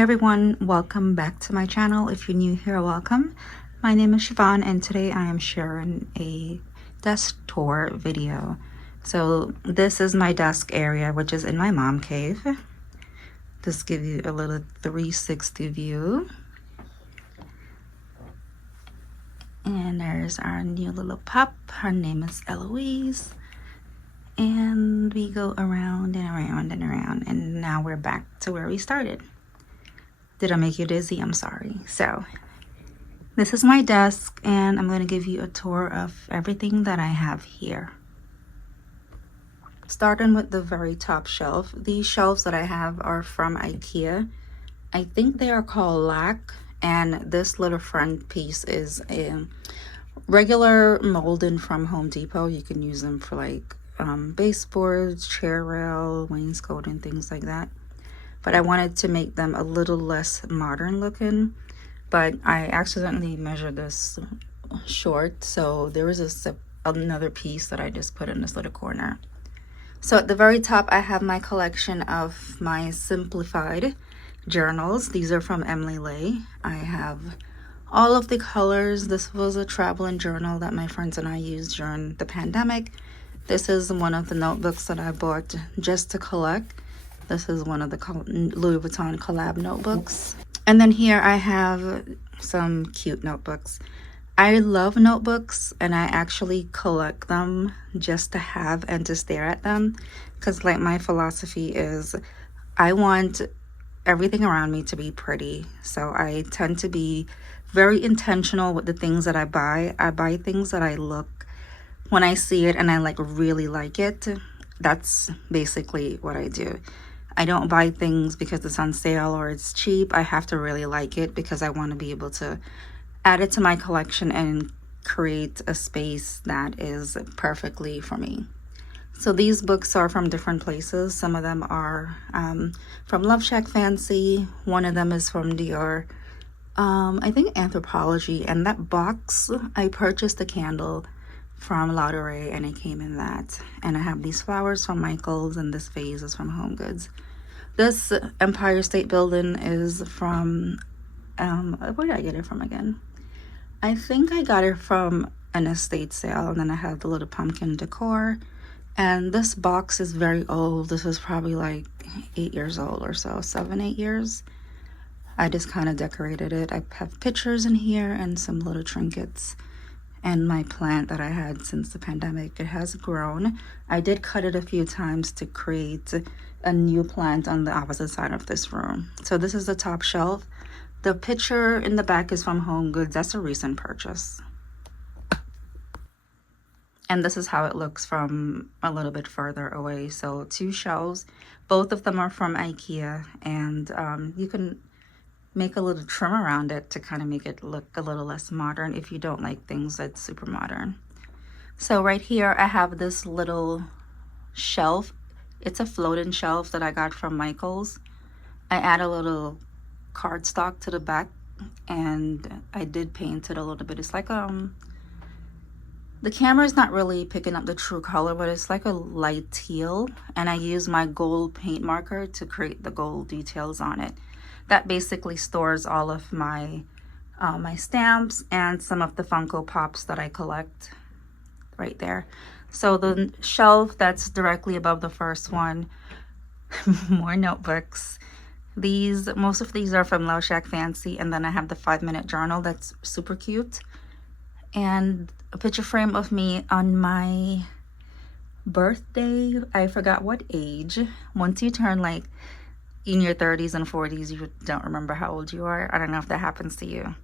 everyone, welcome back to my channel. If you're new here, welcome. My name is Siobhan and today I am sharing a desk tour video. So this is my desk area, which is in my mom cave. Just give you a little 360 view. And there's our new little pup. Her name is Eloise. And we go around and around and around, and now we're back to where we started. Did I make you dizzy? I'm sorry. So this is my desk, and I'm going to give you a tour of everything that I have here. Starting with the very top shelf. These shelves that I have are from IKEA. I think they are called lac, and this little front piece is a regular molding from Home Depot. You can use them for like baseboards, chair rail, wainscoting, things like that. But I wanted to make them a little less modern looking, but I accidentally measured this short, so there is another piece that I just put in this little corner. So at the very top, I have my collection of my simplified journals. These are from Emily Lay. I have all of the colors. This was a traveling journal that my friends and I used during the pandemic. This is one of the notebooks that I bought just to collect. This is one of the Louis Vuitton collab notebooks. And then here I have some cute notebooks. I love notebooks, and I actually collect them just to have and to stare at them. Because like my philosophy is I want everything around me to be pretty. So I tend to be very intentional with the things that I buy. I buy things that I look when I see it and I really like it. That's basically what I do. I don't buy things because it's on sale or it's cheap. I have to really like it because I want to be able to add it to my collection and create a space that is perfectly for me. So these books are from different places. Some of them are from Love Shack Fancy. One of them is from Decor. I think Anthropology. And that box, I purchased a candle from Lauderay and it came in that. And I have these flowers from Michaels, and this vase is from Home Goods. This Empire State Building is from where did I get it from again? I think I got it from an estate sale. And then I have the little pumpkin decor, and this box is very old. This is probably like 8 years old or so, 7-8 years. I just kind of decorated it. I have pictures in here and some little trinkets. And my plant that I had since the pandemic, it has grown. I did cut it a few times to create a new plant on the opposite side of this room. So this is the top shelf. The picture in the back is from Home Goods. That's a recent purchase. And this is how it looks from a little bit further away. So 2 shelves. Both of them are from IKEA. And you can make a little trim around it to kind of make it look a little less modern if you don't like things that's super modern. So right here I have this little shelf. It's a floating shelf that I got from Michaels. I add a little cardstock to the back, and I did paint it a little bit. It's like the camera is not really picking up the true color, but it's like a light teal, and I use my gold paint marker to create the gold details on it. That basically stores all of my my stamps and some of the Funko Pops that I collect right there. So the shelf that's directly above the first one, more notebooks. Most of these are from Love Shack Fancy, and then I have the 5-minute journal that's super cute, and a picture frame of me on my birthday. I forgot what age. Once you turn like in your 30s and 40s, you don't remember how old you are. I don't know if that happens to you.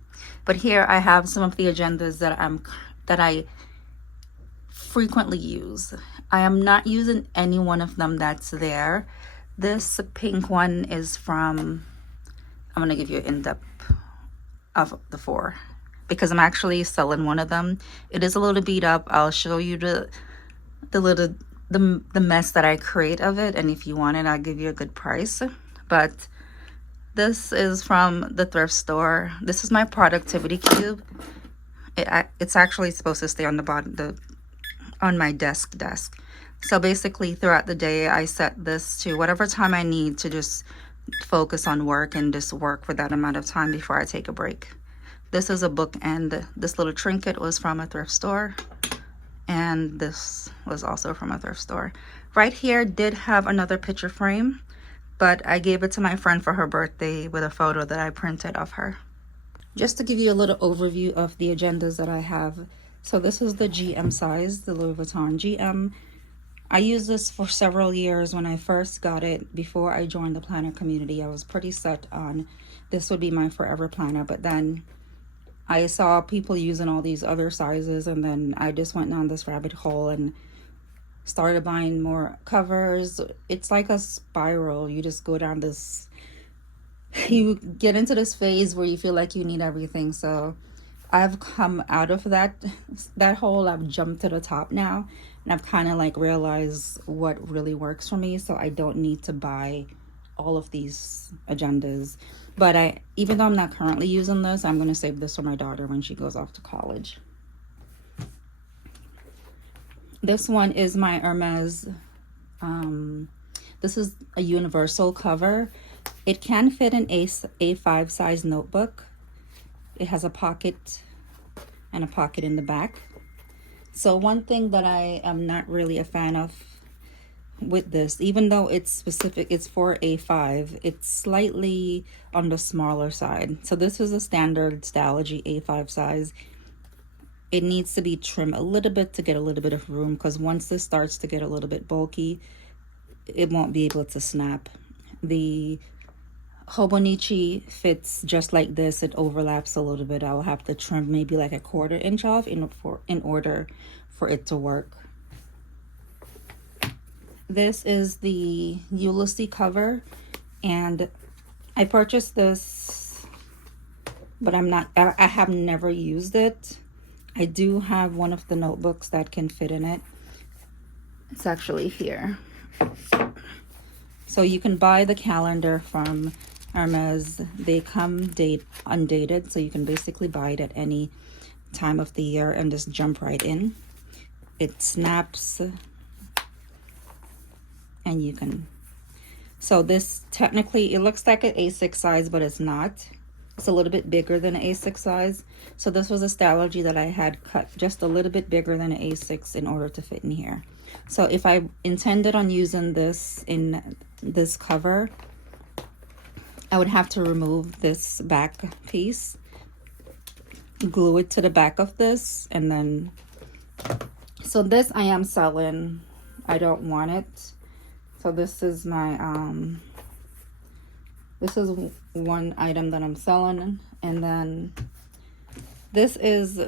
But here I have some of the agendas that I frequently use. I am not using any one of them that's there. This pink one is from, I'm going to give you an in-depth of the 4 because I'm actually selling one of them. It is a little beat up. I'll show you the mess that I create of it, and if you want it, I'll give you a good price. But this is from the thrift store. This is my productivity cube. It's actually supposed to stay on the bottom, on my desk. So basically throughout the day, I set this to whatever time I need to just focus on work and just work for that amount of time before I take a break. This is a book, and this little trinket was from a thrift store, and this was also from a thrift store. Right here did have another picture frame, but I gave it to my friend for her birthday with a photo that I printed of her. Just to give you a little overview of the agendas that I have. So this is the GM size, the Louis Vuitton GM. I used this for several years. When I first got it, before I joined the planner community, I was pretty set on this would be my forever planner, but then I saw people using all these other sizes, and then I just went down this rabbit hole and started buying more covers. It's like a spiral. You just go down this, you get into this phase where you feel like you need everything. So I've come out of that hole. I've jumped to the top now, and I've kind of like realized what really works for me. So I don't need to buy all of these agendas. But even though I'm not currently using this, I'm going to save this for my daughter when she goes off to college. This one is my Hermes. This is a universal cover. It can fit an A5 size notebook. It has a pocket and a pocket in the back. So one thing that I am not really a fan of with this, even though it's specific, it's for A5, it's slightly on the smaller side. So this is a standard Stalogy A5 size. It needs to be trimmed a little bit to get a little bit of room, because once this starts to get a little bit bulky, it won't be able to snap. The Hobonichi fits just like this. It overlaps a little bit. I'll have to trim maybe like a 1/4 inch off in order for it to work. This is the Ulysses cover, and I purchased this, but I have never used it. I do have one of the notebooks that can fit in it. It's actually here. So you can buy the calendar from Hermes. They come undated, so you can basically buy it at any time of the year and just jump right in. It snaps, and you can, so this technically, it looks like an A6 size, but it's not. It's a little bit bigger than an A6 size. So this was a Stalogy that I had cut just a little bit bigger than an A6 in order to fit in here. So if I intended on using this in this cover, I would have to remove this back piece, glue it to the back of this, and then, so this I am selling. I don't want it. So this is my, this is one item that I'm selling. And then this is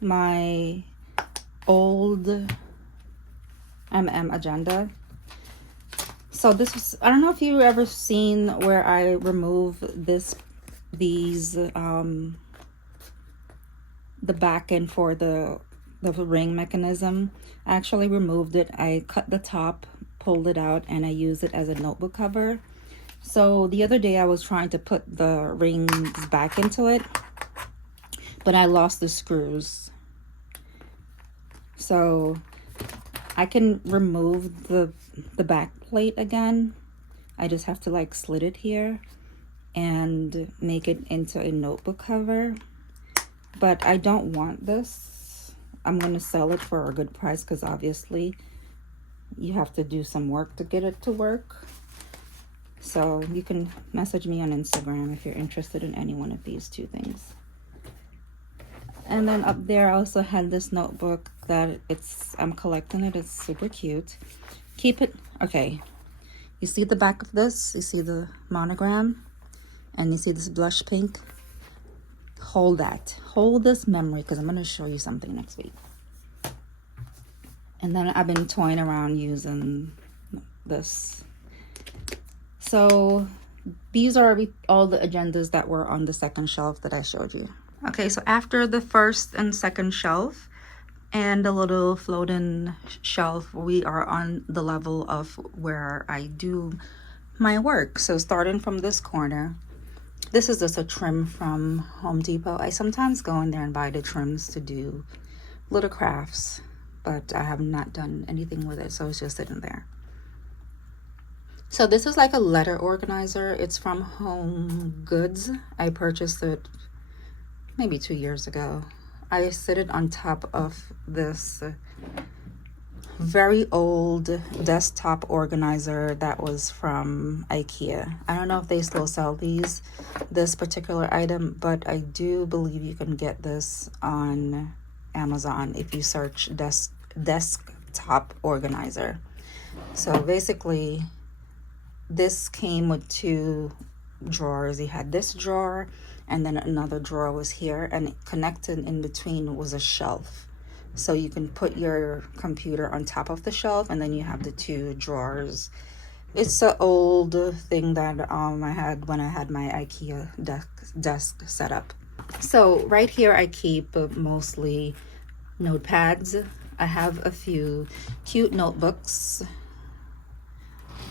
my old agenda. So this was, I don't know if you've ever seen where I remove these the back end for the ring mechanism. I actually removed it. I cut the top, pulled it out, and I use it as a notebook cover. So the other day I was trying to put the rings back into it, but I lost the screws. So I can remove the back plate again. I just have to like slit it here and make it into a notebook cover. But I don't want this. I'm going to sell it for a good price, because obviously you have to do some work to get it to work. So you can message me on Instagram if you're interested in any one of these two things. And then up there I also had this notebook that I'm collecting it. It's super cute. Keep it, okay. You see the back of this? You see the monogram? And you see this blush pink? Hold that. Hold this memory, because I'm going to show you something next week. And then I've been toying around using this. So these are all the agendas that were on the second shelf that I showed you. Okay, so after the first and second shelf and the little floating shelf, we are on the level of where I do my work. So starting from this corner, this is just a trim from Home Depot. I sometimes go in there and buy the trims to do little crafts, but I have not done anything with it, so it's just sitting there. So this is like a letter organizer. It's from Home Goods. I purchased it maybe 2 years ago. I set it on top of this very old desktop organizer that was from IKEA. I don't know if they still sell this particular item, but I do believe you can get this on Amazon if you search desktop organizer. So basically, this came with two drawers. You had this drawer, and then another drawer was here, and connected in between was a shelf. So you can put your computer on top of the shelf, and then you have the two drawers. It's an old thing that I had when I had my IKEA desk set up. So right here I keep mostly notepads. I have a few cute notebooks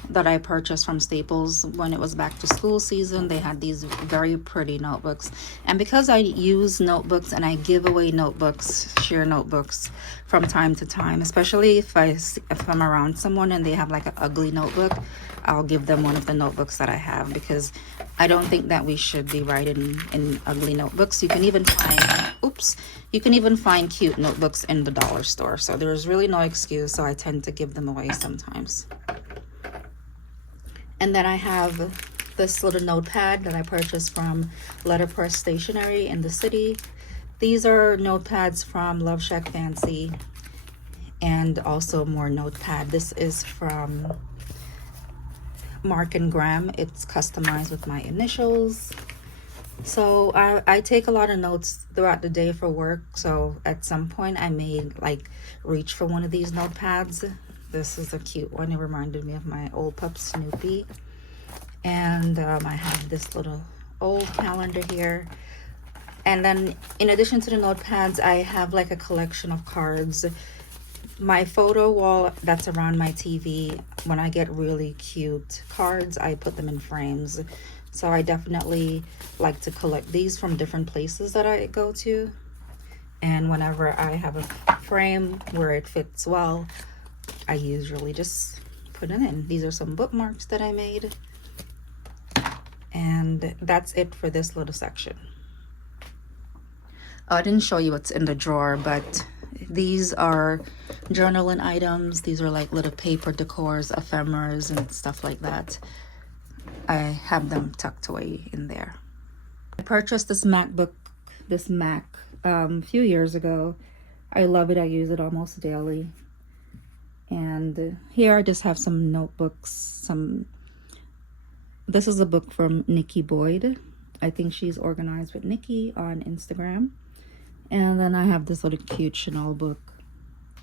that I purchased from Staples when it was back to school season. They had these very pretty notebooks, and because I use notebooks and I give away notebooks, share notebooks from time to time, especially if I'm around someone and they have like an ugly notebook, I'll give them one of the notebooks that I have, because I don't think that we should be writing in ugly notebooks. You can even find cute notebooks in the dollar store, so there's really no excuse. So I tend to give them away sometimes. And then I have this little notepad that I purchased from Letterpress Stationery in the city. These are notepads from Love Shack Fancy, and also more notepad. This is from Mark and Graham. It's customized with my initials. So I take a lot of notes throughout the day for work. So at some point I may like reach for one of these notepads. This is a cute one. It reminded me of my old pup Snoopy. And I have this little old calendar here. And then in addition to the notepads, I have like a collection of cards. My photo wall that's around my TV, when I get really cute cards, I put them in frames. So I definitely like to collect these from different places that I go to. And whenever I have a frame where it fits well, I usually just put them in. These are some bookmarks that I made. And that's it for this little section. I didn't show you what's in the drawer, but these are journaling items. These are like little paper decors, ephemeras, and stuff like that. I have them tucked away in there. I purchased this Mac a few years ago. I love it. I use it almost daily. And here I just have some notebooks. This is a book from Nikki Boyd. I think she's organized with Nikki on Instagram. And then I have this little cute Chanel book.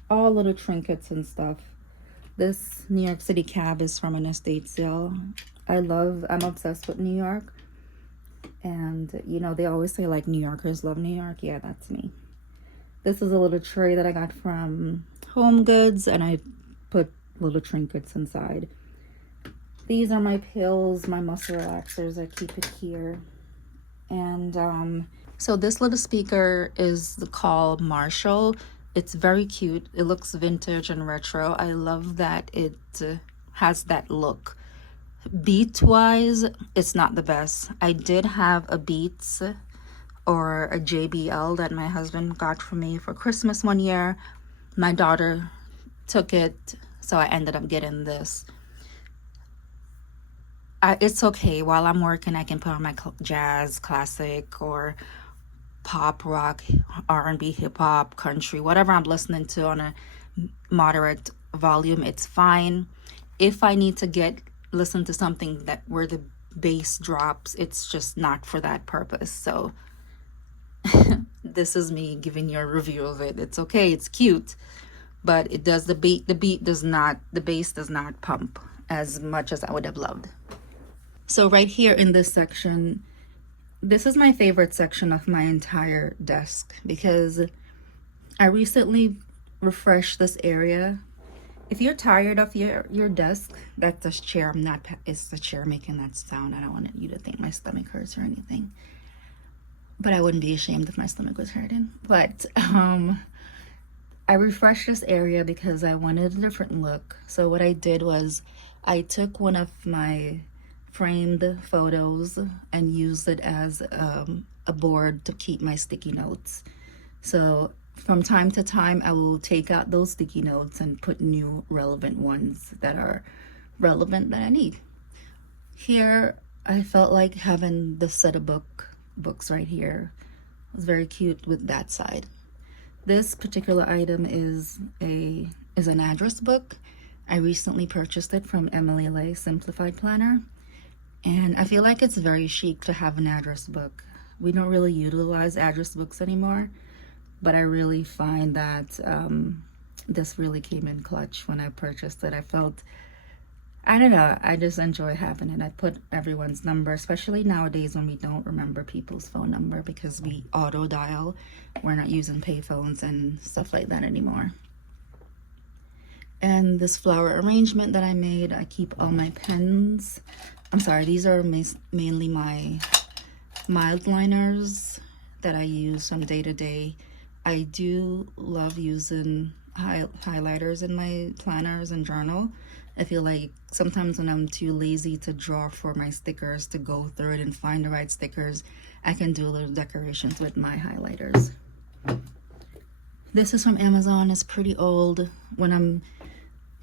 All little trinkets and stuff. This New York City cab is from an estate sale. I'm obsessed with New York. And, you know, they always say, like, New Yorkers love New York. Yeah, that's me. This is a little tray that I got from Home Goods, and I put little trinkets inside. These are my pills, my muscle relaxers. I keep it here. And so this little speaker is called Marshall. It's very cute. It looks vintage and retro. I love that it has that look. Beat wise, it's not the best. I did have a Beats or a JBL that my husband got for me for Christmas one year. My daughter took it, so I ended up getting this. It's okay. While I'm working, I can put on my jazz, classic, or pop, rock, R&B, hip-hop, country, whatever I'm listening to on a moderate volume. It's fine. If I need to listen to something where the bass drops, it's just not for that purpose. So this is me giving you a review of it. It's okay. It's cute, but it does the bass does not pump as much as I would have loved. So right here in this section, this is my favorite section of my entire desk, because I recently refreshed this area. If you're tired of your desk, that's the chair. It's the chair making that sound. I don't want you to think my stomach hurts or anything. But I wouldn't be ashamed if my stomach was hurting. But I refreshed this area because I wanted a different look. So what I did was I took one of my framed photos and used it as a board to keep my sticky notes. So from time to time, I will take out those sticky notes and put new relevant ones that are relevant that I need. Here, I felt like having the set of books right here. It was very cute with that side. This particular item is an address book. I recently purchased it from Emily Lay Simplified Planner, and I feel like it's very chic to have an address book. We don't really utilize address books anymore, but I really find that this really came in clutch when I purchased it. I felt, I don't know, I just enjoy having it. I put everyone's number, especially nowadays when we don't remember people's phone number because we auto dial. We're not using payphones and stuff like that anymore. And this flower arrangement that I made, I keep all my pens. I'm sorry, these are mainly my mild liners that I use from day to day. I do love using highlighters in my planners and journal. I feel like sometimes when I'm too lazy to draw for my stickers, to go through it and find the right stickers, I can do little decorations with my highlighters. This is from Amazon. It's pretty old. When I'm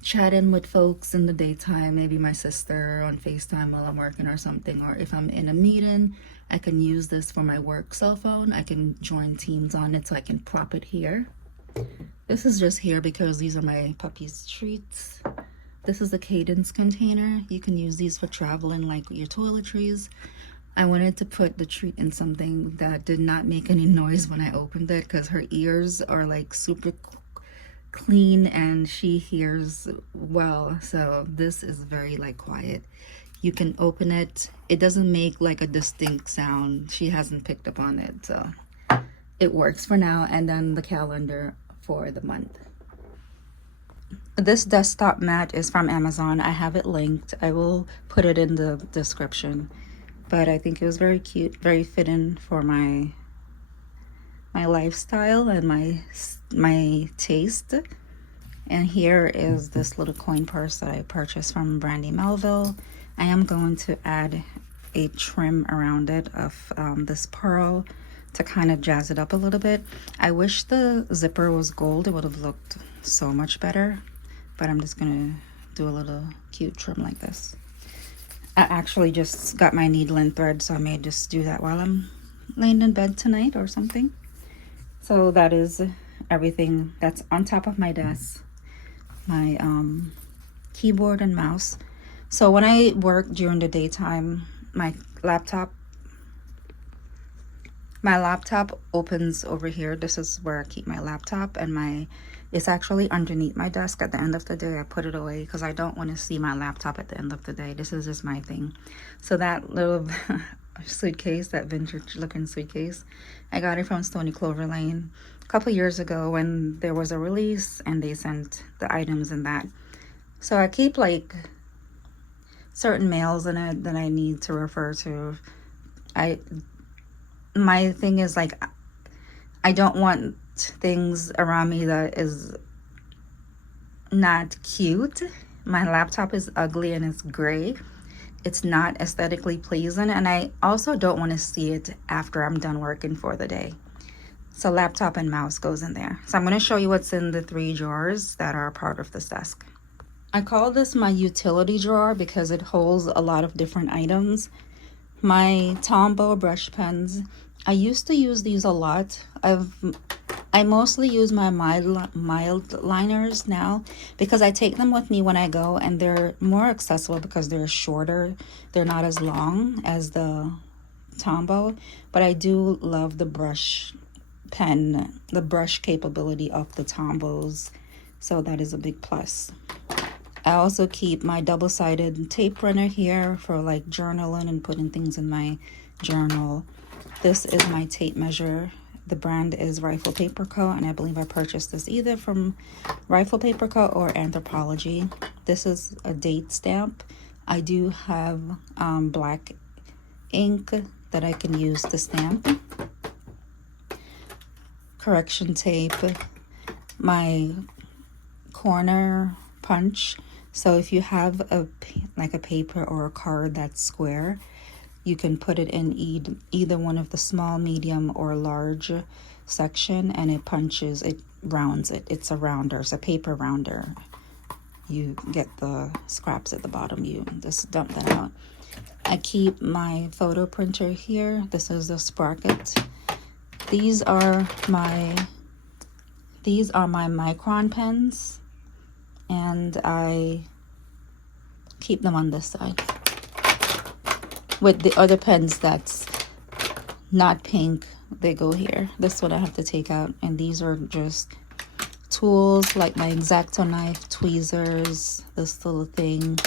chatting with folks in the daytime, maybe my sister on FaceTime while I'm working or something, or if I'm in a meeting, I can use this for my work cell phone. I can join Teams on it so I can prop it here. This is just here because these are my puppy's treats. This is a Cadence container. You can use these for traveling, like your toiletries. I wanted to put the treat in something that did not make any noise when I opened it because her ears are like super clean and she hears well. So this is very like quiet. You can open it. It doesn't make like a distinct sound. She hasn't picked up on it. So it works for now. And then the calendar for the month. This desktop mat is from Amazon. I have it linked. I will put it in the description. But I think it was very cute, very fitting for my lifestyle and my taste. And here is this little coin purse that I purchased from Brandy Melville. I am going to add a trim around it of this pearl to kind of jazz it up a little bit. I wish the zipper was gold. It would have looked so much better. But I'm just gonna do a little cute trim like this. I actually just got my needle and thread, so I may just do that while I'm laying in bed tonight or something. So that is everything that's on top of my desk. My keyboard and mouse. So when I work during the daytime, my laptop opens over here. This is where I keep my laptop, and it's actually underneath my desk. At the end of the day, I put it away because I don't want to see my laptop at the end of the day. This is just my thing. So that little suitcase, that vintage looking suitcase, I got it from Stony Clover Lane a couple years ago when there was a release and they sent the items in that. So I keep like certain mails in it that I need to refer to. My thing is like, I don't want things around me that is not cute. My laptop is ugly and it's gray. It's not aesthetically pleasing, and I also don't want to see it after I'm done working for the day. So laptop and mouse goes in there. So I'm going to show you what's in the 3 drawers that are part of this desk. I call this my utility drawer because it holds a lot of different items. My Tombow brush pens, I used to use these a lot. I mostly use my mild liners now because I take them with me when I go, and they're more accessible because they're shorter. They're not as long as the Tombow, but I do love the brush pen, the brush capability of the Tombows. So that is a big plus. I also keep my double-sided tape runner here for like journaling and putting things in my journal. This is my tape measure. The brand is Rifle Paper Co. And I believe I purchased this either from Rifle Paper Co. or Anthropology. This is a date stamp. I do have black ink that I can use to stamp. Correction tape. My corner punch. So if you have like a paper or a card that's square, you can put it in either one of the small, medium, or large section, and it punches, it rounds it. It's a rounder, it's a paper rounder. You get the scraps at the bottom, you just dump that out. I keep my photo printer here. This is a Sprocket. These are my micron pens, and I keep them on this side. With the other pens that's not pink, they go here. This one I have to take out, and these are just tools like my X-Acto knife, tweezers, this little thing,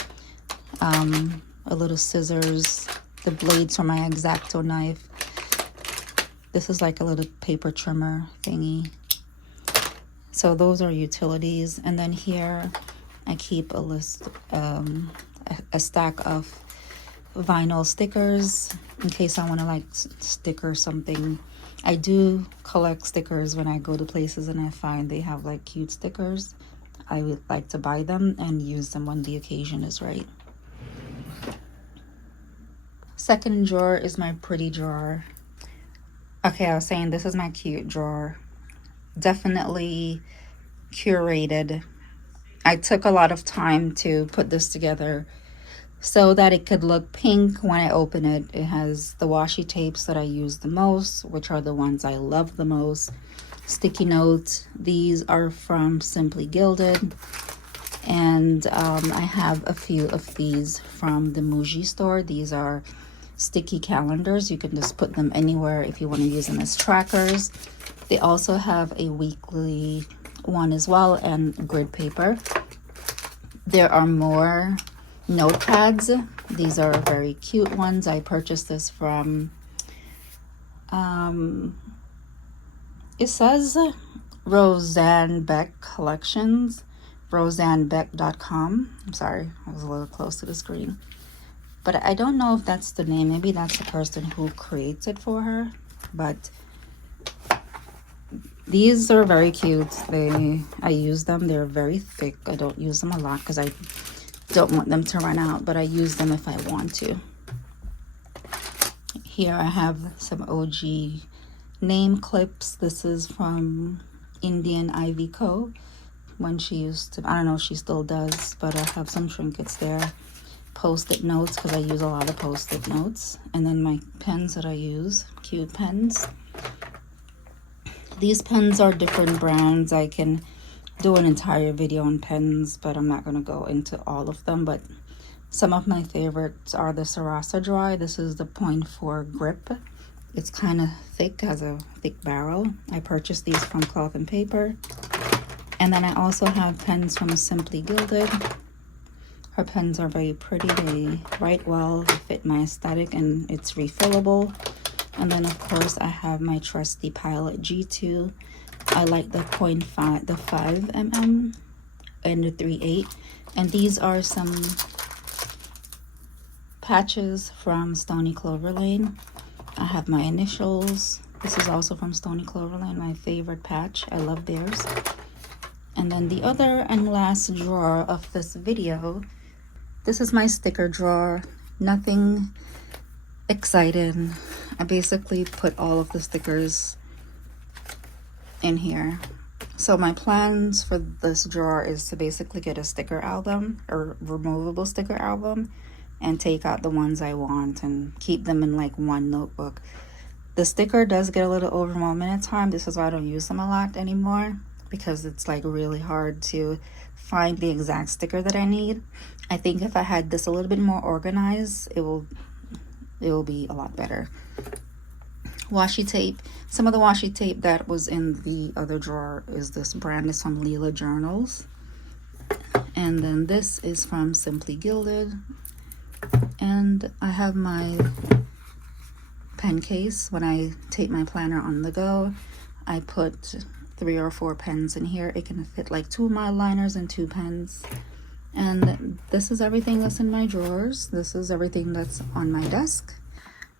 a little scissors, the blades for my X-Acto knife. This is like a little paper trimmer thingy. So those are utilities. And then here I keep a list, a stack of vinyl stickers in case I want to like sticker something. I do collect stickers when I go to places and I find they have like cute stickers. I would like to buy them and use them when the occasion is right. Second drawer is my pretty drawer. Okay, I was saying this is my cute drawer. Definitely curated. I took a lot of time to put this together so that it could look pink when I open it. It has the washi tapes that I use the most, which are the ones I love the most. Sticky notes. These are from Simply Gilded. And I have a few of these from the Muji store. These are sticky calendars. You can just put them anywhere if you want to use them as trackers. They also have a weekly one as well, and grid paper. There are more Notepads. These are very cute ones. I purchased this from it says Roseanne Beck Collections, roseannebeck.com. I'm sorry, I was a little close to the screen, but I don't know if that's the name. Maybe that's the person who creates it for her. But these are very cute. I use them. They're very thick. I don't use them a lot because I don't want them to run out, but I use them if I want to. Here I have some OG name clips. This is from Indian Ivy Co. When she used to, I don't know if she still does, but I have some trinkets there. Post-it notes, because I use a lot of post-it notes. And then my pens that I use, cute pens. These pens are different brands. I can do an entire video on pens, but I'm not going to go into all of them. But some of my favorites are the Sarasa Dry. This is the 0.4 grip. It's kind of thick, has a thick barrel. I purchased these from Cloth and Paper. And then I also have pens from Simply Gilded. Her pens are very pretty. They write well, they fit my aesthetic, and it's refillable. And then of course I have my trusty Pilot G2. I like the 0.5, the 5mm and the 3/8. And these are some patches from Stony Clover Lane. I have my initials. This is also from Stony Clover Lane, my favorite patch. I love theirs. And then the other and last drawer of this video, this is my sticker drawer. Nothing exciting. I basically put all of the stickers in here. So my plans for this drawer is to basically get a sticker album, or removable sticker album, and take out the ones I want and keep them in like one notebook. The sticker does get a little overwhelming at times. This is why I don't use them a lot anymore, because it's like really hard to find the exact sticker that I need. I think if I had this a little bit more organized, it will be a lot better. Washi tape. Some of the washi tape that was in the other drawer is this brand. Is from Leela Journals. And then this is from Simply Gilded. And I have my pen case. When I take my planner on the go, I put 3 or 4 pens in here. It can fit like 2 mile liners and 2 pens. And this is everything that's in my drawers. This is everything that's on my desk.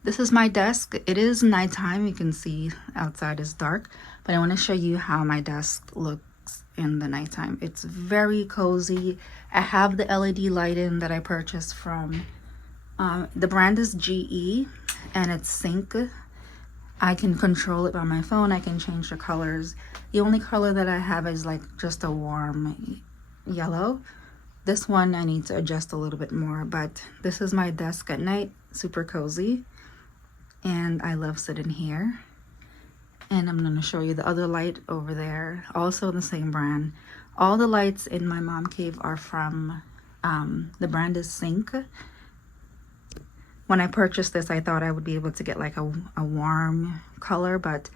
This is my desk. It is nighttime. You can see outside is dark, but I want to show you how my desk looks in the nighttime. It's very cozy. I have the LED lighting that I purchased from the brand is GE, and it's sync. I can control it on my phone. I can change the colors. The only color that I have is like just a warm yellow. This one I need to adjust a little bit more, but this is my desk at night. Super cozy, and I love sitting here. And I'm going to show you the other light over there, also the same brand. All the lights in my mom cave are from the brand is Sync. When I purchased this, I thought I would be able to get like a warm color, but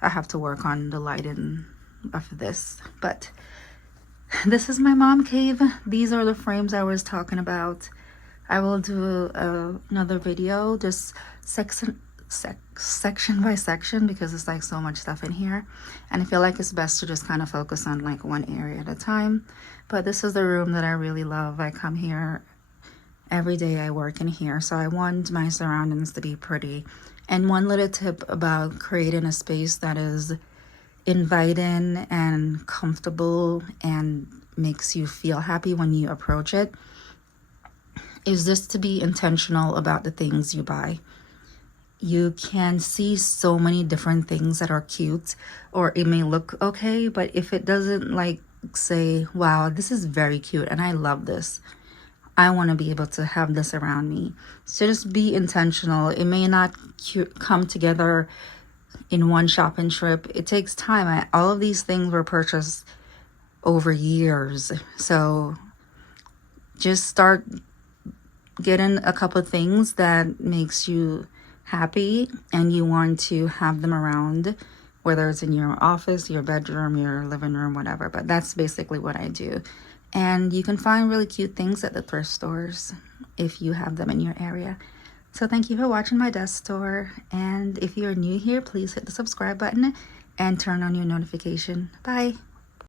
I have to work on the lighting of this. But this is my mom cave. These are the frames I was talking about. I will do another video, just section by section, because it's like so much stuff in here, and I feel like it's best to just kind of focus on like one area at a time. But this is the room that I really love. I come here every day. I work in here, so I want my surroundings to be pretty. And one little tip about creating a space that is inviting and comfortable and makes you feel happy when you approach it is just to be intentional about the things you buy. You can see so many different things that are cute, or it may look okay, but if it doesn't like say, wow, this is very cute and I love this, I want to be able to have this around me. So just be intentional. It may not come together in one shopping trip. It takes time. All of these things were purchased over years. So just start getting a couple of things that makes you happy and you want to have them around, whether it's in your office, your bedroom, your living room, whatever. But that's basically what I do. And you can find really cute things at the thrift stores if you have them in your area. So thank you for watching my desk tour. And if you're new here, please hit the subscribe button and turn on your notification. Bye.